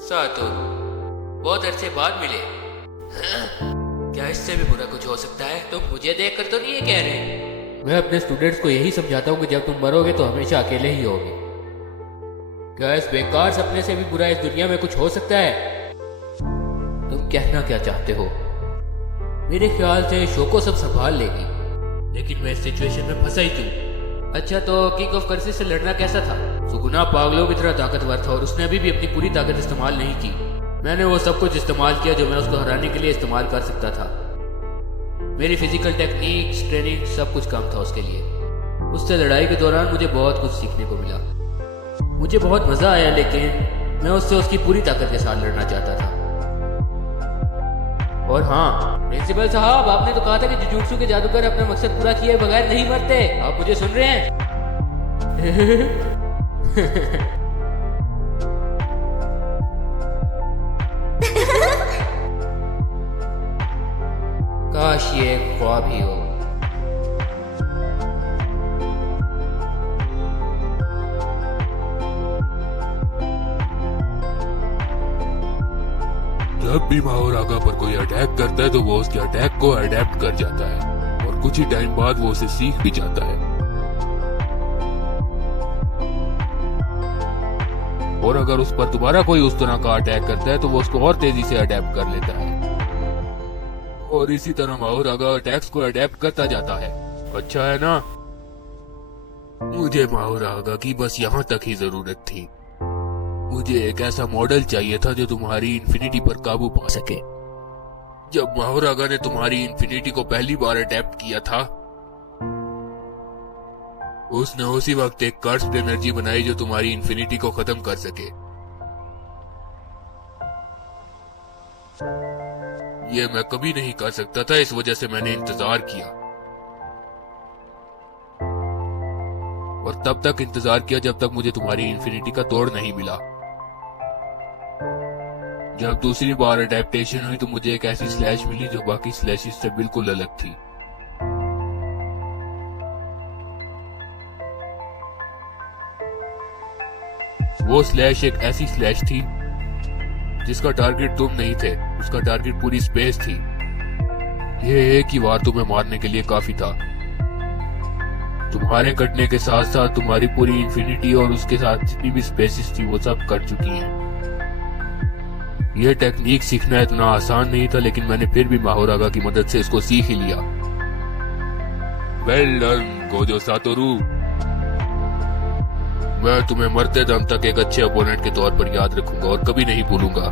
सातुर, बहुत अरसे बाद मिले। क्या इससे भी बुरा कुछ हो सकता है? तुम मुझे देख कर तो नहीं ये कह रहे? मैं अपने स्टूडेंट्स को यही समझाता हूँ कि जब तुम मरोगे तो हमेशा अकेले ही होगे। क्या इस बेकार सपने से भी बुरा इस दुनिया में कुछ हो सकता है? तुम कहना क्या चाहते हो? मेरे ख्याल से शोको सब संभाल लेगी, लेकिन मैं इस सिचुएशन में फंसा ही क्यों? अच्छा, तो किंग ऑफ कर्सिस से लड़ना कैसा था? सुगुना पागलों की तरह ताकतवर था और उसने अभी भी अपनी पूरी ताकत इस्तेमाल नहीं की। मैंने वो सब कुछ इस्तेमाल किया जो मैं उसको हराने के लिए इस्तेमाल कर सकता था। मेरी फिजिकल टेक्निक्स, ट्रेनिंग, सब कुछ कम था उसके लिए। उससे लड़ाई के दौरान मुझे बहुत कुछ सीखने को मिला। मुझे बहुत मजा आया, लेकिन मैं उससे उसकी पूरी ताकत के साथ लड़ना चाहता था। और हाँ प्रिंसिपल साहब, आपने तो कहा था कि जुजुत्सु के जादूगर अपना मकसद पूरा किए बगैर नहीं मरते। आप मुझे सुन रहे हैं? काश ये एक ख्वाब ही हो। जब भी माओरागा पर कोई अटैक करता है तो वो उसके अटैक को अडेप्ट कर जाता है और कुछ ही टाइम बाद वो उसे सीख भी जाता है। और अगर उस पर दोबारा कोई उस तरह का अटैक करता है तो वो उसको और तेजी से अडेप्ट कर लेता है। और इसी तरह माओरागा अटैक्स को अडेप्ट करता जाता है। अच्छा है ना? मुझे माओरागा की बस यहाँ तक ही जरूरत थी। मुझे एक ऐसा मॉडल चाहिए था जो तुम्हारी इन्फिनिटी पर काबू पा सके। जब माओरागा ने तुम्हारी इन्फिनिटी को पहली बार अडेप्ट किया था, उसने उसी वक्त एक कर्स्ड एनर्जी बनाई जो तुम्हारी इन्फिनिटी को खत्म कर सके। ये मैं कभी नहीं कर सकता था, इस वजह से मैंने इंतजार किया। और तब तक इंतजार किया जब तक मुझे तुम्हारी इन्फिनिटी का तोड़ नहीं मिला। जब दूसरी बार अडेप्टेशन हुई तो मुझे एक ऐसी स्लैश मिली जो बाकी स्लैशेस से बिल्कुल अलग थी। वो स्लैश एक ऐसी स्लैश थी जिसका टारगेट तुम नहीं थे, उसका टारगेट पूरी स्पेस थी। ये एक ही बार तुम्हें मारने के लिए काफी था। तुम्हारे कटने के साथ साथ तुम्हारी पूरी इन्फिनिटी और उसके साथ जितनी भी स्पेसिस थी वो सब कट चुकी हैं। यह टेक्निक सीखना इतना आसान नहीं था, लेकिन मैंने फिर भी माओरागा की मदद से इसको सीख ही लिया। Well done Gojo Satoru. मैं तुम्हें मरते दम तक एक अच्छे अपोनेंट के तौर पर याद रखूंगा और कभी नहीं भूलूंगा।